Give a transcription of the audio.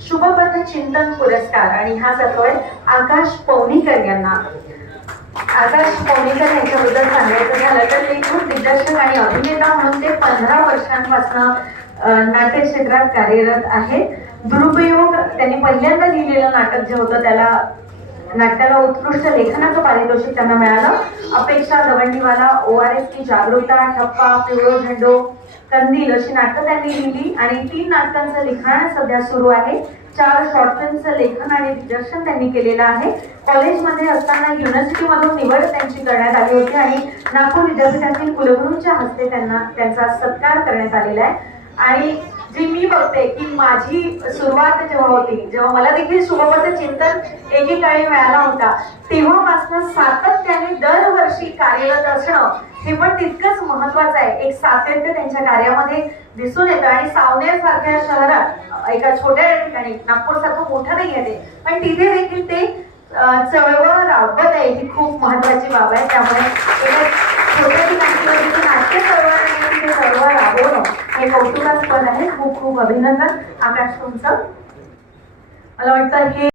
शुभपथ चिंतन पुरस्कार आणि हा जातोय आकाश पवनीकर यांना। आकाश पवनीकर यांच्याबद्दल सांगायचं झालं तर ते खूप दिग्दर्शक आणि अभिनेता म्हणून ते 15 वर्षांपासून नाट्य क्षेत्रात कार्यरत आहेत। दुरुपयोग त्यांनी पहिल्यांदा लिहिलेलं नाटक जे होतं त्याला नाट्याला उत्कृष्ट लेखनाचं पारितोषिक त्यांना मिळालं। अपेक्षा, दवंडीवाला, ORS की जागरूकता, ठप्पा, पिवळो झेंडो, कंदील अशी नाटकं त्यांनी लिहिली आणि 3 नाटकांचं लिखाण सध्या सुरू आहे। 4 शॉर्ट फिल्मचं लेखन आणि दिग्दर्शन त्यांनी केलेलं आहे। कॉलेजमध्ये असताना युनिव्हर्सिटीमधून निवड त्यांची करण्यात आली होती आणि नागपूर विद्यापीठातील कुलगुरूंच्या हस्ते त्यांचा सत्कार करण्यात आलेला आहे। आणि जी मी बघते की माझी सुरुवात जेव्हा होती, जेव्हा मला देखील शुभपथ चिंतन एकेकाळी मिळाला होता, तेव्हापासून सातत्याने दरवर्षी कार्यरत असणं हे पण तितकंच महत्वाचं आहे। एक सातत्य त्यांच्या कार्यामध्ये दिसून येतं आणि सावनेर सारख्या शहरात एका छोट्या ठिकाणी, नागपूर सारखं मोठं नाही आहे ते, पण तिथे देखील ते चळवळ राबवत आहे ही खूप महत्वाची बाब आहे। त्यामुळे एका छोट्या ठिकाणी नाट्य चळवळ आणि तिथे चळवळ राबवणं हे कौतुकास्पद आहे। खूप खूप अभिनंदन आकाश तुमचं। मला वाटतं हे